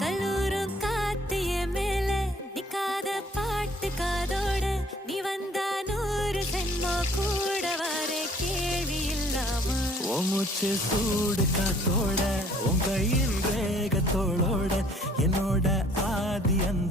கல்லூரும் காத்திய மேல நிக்காத பாட்டு காதோட நீ வந்தா 100 சென்மோ கூட வர கேள்வி இல்லாம மூச்சு சூடு காத்தோட உன் கையின் வேகத்தோளோட என்னோட ஆதி அந்த